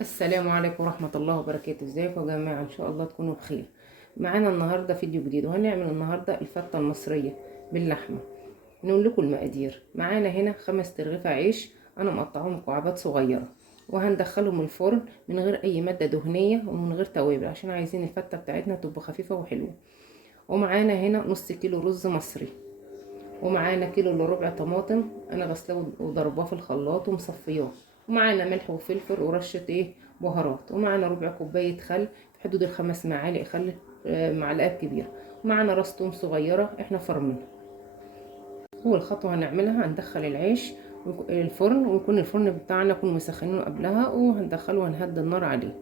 السلام عليكم ورحمة الله وبركاته. ازيكم يا جماعة؟ ان شاء الله تكونوا بخير. معانا النهاردة فيديو جديد، وهنعمل النهاردة الفتة المصرية باللحمة. نقول لكم المقادير. معانا هنا 5 ترغيفة عيش انا مقطعهم مكعبات صغيرة، وهندخلهم الفرن من غير اي مادة دهنية ومن غير توابل، عشان عايزين الفتة بتاعتنا تبقى خفيفة وحلوة. ومعانا هنا نص كيلو رز مصري، ومعانا كيلو الا ربع طماطم انا غسلاه وضرباه في الخلاط ومصفياه، ومعانا ملح وفلفل ورشه بهارات، ومعانا ربع كوبايه خل في حدود ال5 معالق خل، معلقه كبيره، ومعانا راس توم صغيره احنا فرمينها. اول خطوه هنعملها هندخل العيش الفرن، ويكون الفرن بتاعنا نكون مسخنينه قبلها، وهندخله وهنهدي النار عليه.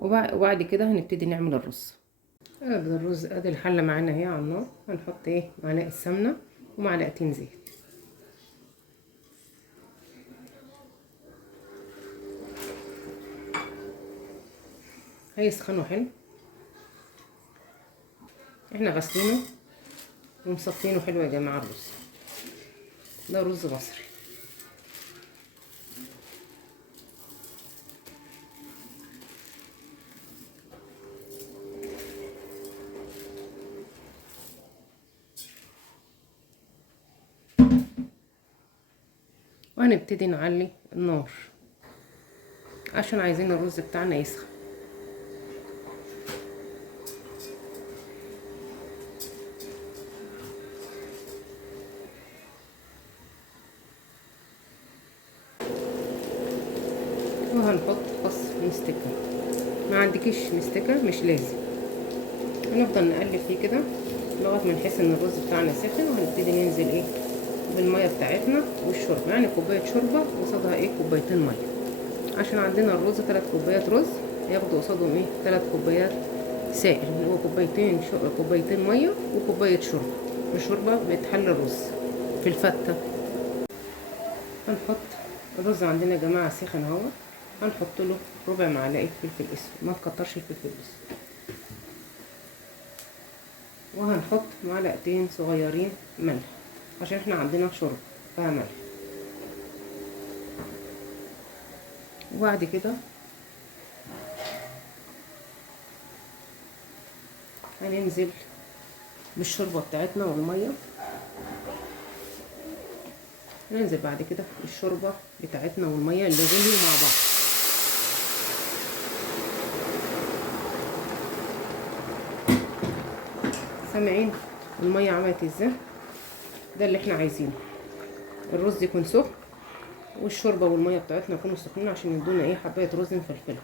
وبعد كده هنبتدي نعمل الرز. ادي الرز، ادي الحله معانا اهي على النار. هنحط معلقه سمنه ومعلقتين زيت. هيسخنوا حلو. احنا غسلينه ومصفينه حلو يا جماعه. الرز ده رز مصري. وهنبتدي نعلي النار عشان عايزين الرز بتاعنا يسخن. وهنحط فص مستكة. ما عندكيش مستكة مش لازم. هنفضل نقلب فيه كده لغايه ما نحس ان الرز بتاعنا سخن، وهنبتدي ننزل بالميه بتاعتنا والشوربه. يعني كوبايه شوربه قصادها كوبايتين ميه، عشان عندنا الرز 3 كوبايات رز، ياخدوا قصادهم 3 كوبايات سائل، اللي هو كوبايتين ميه وكوبايه شوربه. الشوربه بتحل الرز في الفته. هنحط الرز عندنا يا جماعه سخن اهو. هنحط له ربع معلقه فلفل اسود، ما تكترش الفلفل الاسود. وهنحط معلقتين صغيرين ملح، عشان احنا عندنا شوربه فيها ملح. وبعد كده هننزل بالشوربه بتاعتنا والميه. ننزل بعد كده بالشوربه بتاعتنا والميه اللي غليوا مع بعض. سامعين الميه عملت ازاي؟ ده اللي احنا عايزينه. الرز يكون سخن والشوربه والميه بتاعتنا يكونوا سخنين، عشان يدونا حبايه رز مفلفله.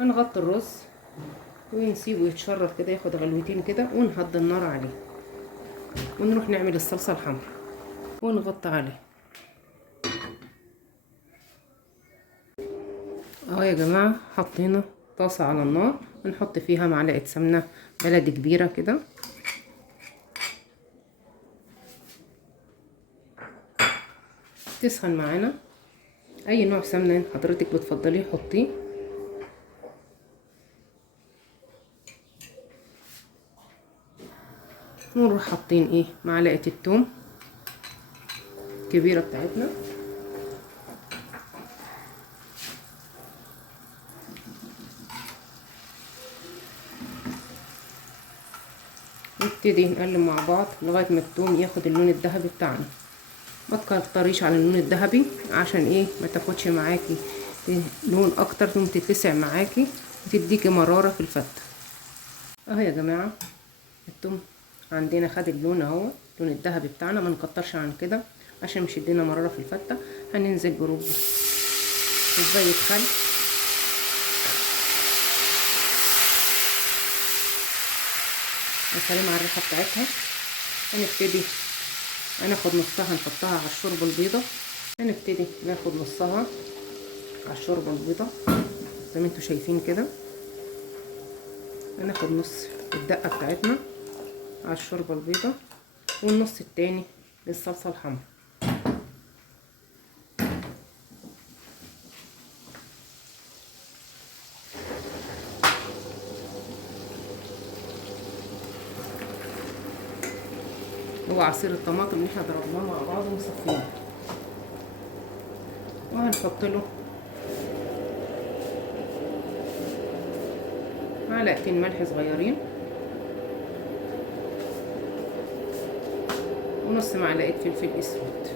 هنغطي الرز ونسيبه يتشرب كده، ياخد غلوتين كده، ونهدي النار عليه، ونروح نعمل الصلصه الحمراء ونغطي عليه. اهو يا جماعه حطينا طاسه على النار، ونحط فيها معلقه سمنه بلدي كبيره كده. تسخن معانا. اي نوع سمنه حضرتك بتفضليه حطيه. ونروح حاطين معلقه الثوم الكبيره بتاعتنا. نبتدي نقلب مع بعض لغايه ما الثوم ياخد اللون الذهبي بتاعنا. ما تكتريش على اللون الذهبي، عشان ما تاخدش معاكي لون اكتر، ثم تتلسع معاكي وتديكي مراره في الفته. اهو يا جماعه الثوم عندنا خد اللون اهو، اللون الذهبي بتاعنا. ما نكترش عن كده عشان مش يدينا مراره في الفته. هننزل بربع كوبايه خل، وسلام على الريحه بتاعتها. هنبتدي هناخد نصها نحطها على الشوربه البيضه. هنبتدي ناخد نصها على الشوربه البيضه زي ما انتوا شايفين كده. هناخد نص الدقه بتاعتنا على الشوربه البيضه، والنص التاني للصلصه الحمراء. هو عصير الطماطم اللي احنا ضربناه مع بعض ومصفينه. وهنحط له معلقتين ملح صغيرين، ونص معلقة فلفل اسود،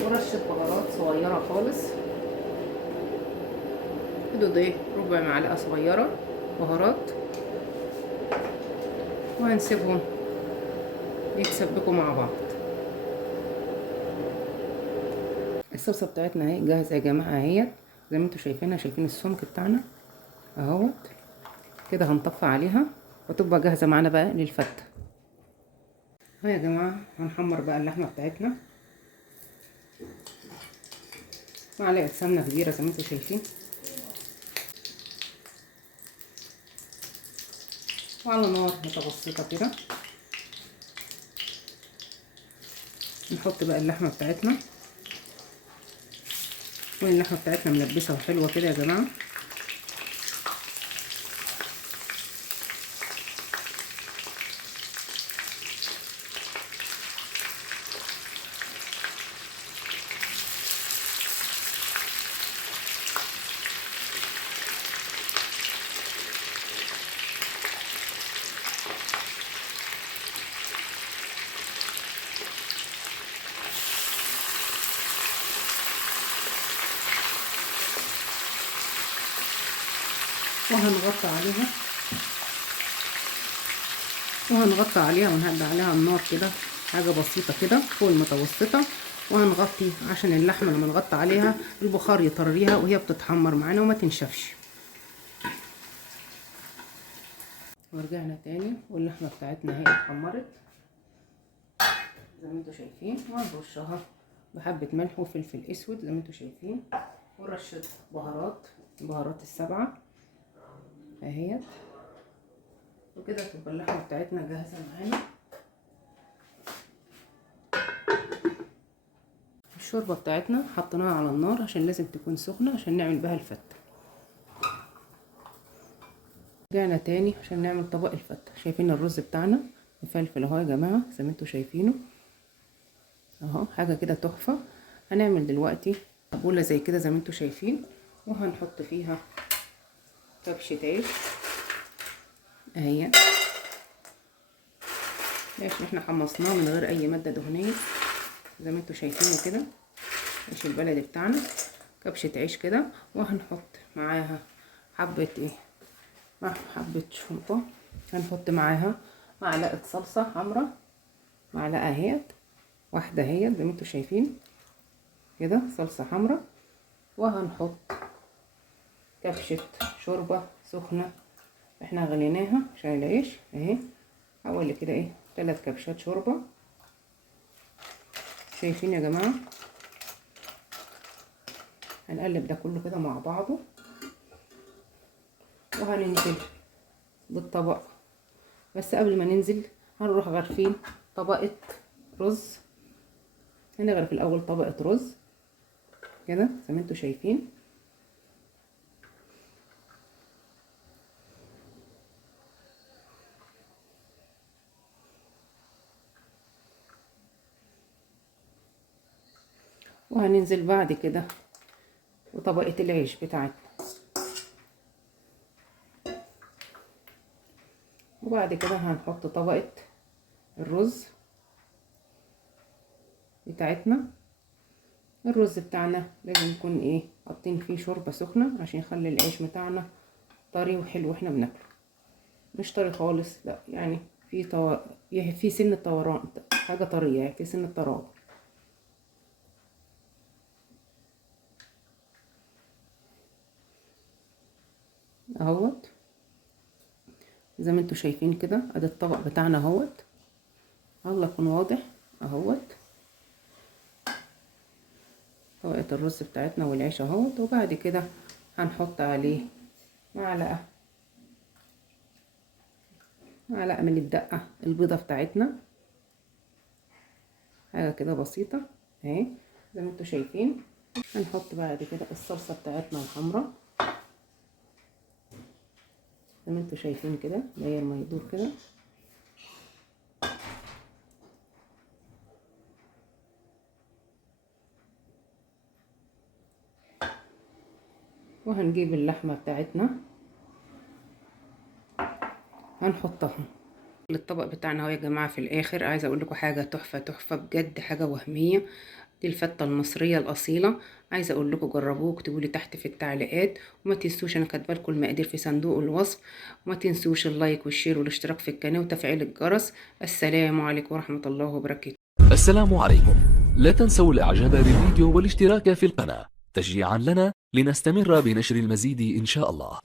ورشة بهارات صغيرة خالص، حدود ايه ربع معلقة صغيرة بهارات، وهنسيبهم يتسبكوا مع بعض. الصلصة بتاعتنا اهي جاهزة يا جماعة اهيت، زي ما انتوا شايفينها، شايفين السمك بتاعنا اهوت كده. هنطفي عليها وتبقى جاهزة معانا بقى للفتة. اهو يا جماعة هنحمر بقى اللحمة بتاعتنا، معلقة سمنة كبيرة زي ما انتوا شايفين، وعلى نار متوسطة كده. نحط بقى اللحمة بتاعتنا، واللحمة بتاعتنا ملبسة وحلوة كده يا جماعة. وهنغطي عليها ونهدي عليها النار كده، حاجة بسيطة كده فوق المتوسطة. وهنغطي عشان اللحمة لما نغطي عليها البخار يطريها وهي بتتحمر معانا وما تنشفش. ورجعنا تاني واللحمة بتاعتنا هي اتحمرت زي ما انتوا شايفين، وهنرشها بحبة ملح وفلفل اسود زي ما انتوا شايفين، ورشة بهارات السبعة اهيت، وكده تبقى اللحمة بتاعتنا جاهزة معانا. الشوربة بتاعتنا حطيناها على النار عشان لازم تكون سخنة عشان نعمل بها الفتة. رجعنا تاني عشان نعمل طبق الفتة. شايفين الرز بتاعنا مفلفل اهو يا جماعة زي ما انتوا شايفينه اهو، حاجة كده تحفة. هنعمل دلوقتي بولة زي كده زي ما انتوا شايفين، وهنحط فيها كبشة عيش اهي، عيش احنا حمصناه من غير اي مادة دهنية زي ما انتوا شايفينه كده، عيش البلدي بتاعنا، كبشة عيش كده. وهنحط معاها حبة ايه، حبة شطة، هنحط معاها معلقة صلصة حمرا، معلقة اهيت، واحدة اهيت زي ما انتوا شايفين كده صلصة حمرا. وهنحط كبشة شوربة سخنة احنا غليناها عشان العيش اهي، حوالي كده ايه 3 كبشات شوربة. شايفين يا جماعة، هنقلب ده كله كده مع بعضه، وهننزل بالطبق. بس قبل ما ننزل هنروح غرفين طبقة رز، هنغرف الاول طبقة رز كده زي ما انتوا شايفين. وهننزل بعد كده وطبقة العيش بتاعتنا، وبعد كده هنحط طبقة الرز بتاعتنا. الرز بتاعنا لازم يكون ايه حاطين فيه شوربة سخنة عشان يخلي العيش بتاعنا طري وحلو واحنا بناكله، مش طري خالص لا، يعني في سن الطوران، حاجة طرية يعني في سن الطراوة اهوت زي ما انتوا شايفين كده. ادي الطبق بتاعنا اهوت، الله يكون واضح اهوت، طبقة الرز بتاعتنا والعيش اهوت. وبعد كده هنحط عليه معلقة من الدقة البيضة بتاعتنا، حاجة كده بسيطة اهي زي ما انتوا شايفين. هنحط بعد كده الصلصة بتاعتنا الحمراء زي ما انتوا شايفين كده، داير ما يدور كده. وهنجيب اللحمة بتاعتنا هنحطها للطبق بتاعنا اهو يا جماعه. في الاخر عايزه اقول لكم حاجه تحفه تحفه بجد، حاجه وهميه. دي الفته المصريه الاصيله. عايزه اقول لكم جربوه، اكتبوا لي تحت في التعليقات. وما تنسوش، انا كاتبه لكم المقادير في صندوق الوصف. وما تنسوش اللايك والشير والاشتراك في القناه وتفعيل الجرس. السلام عليكم ورحمه الله وبركاته. السلام عليكم. لا تنسوا الاعجاب بالفيديو والاشتراك في القناة تشجيعا لنا لنستمر بنشر المزيد إن شاء الله.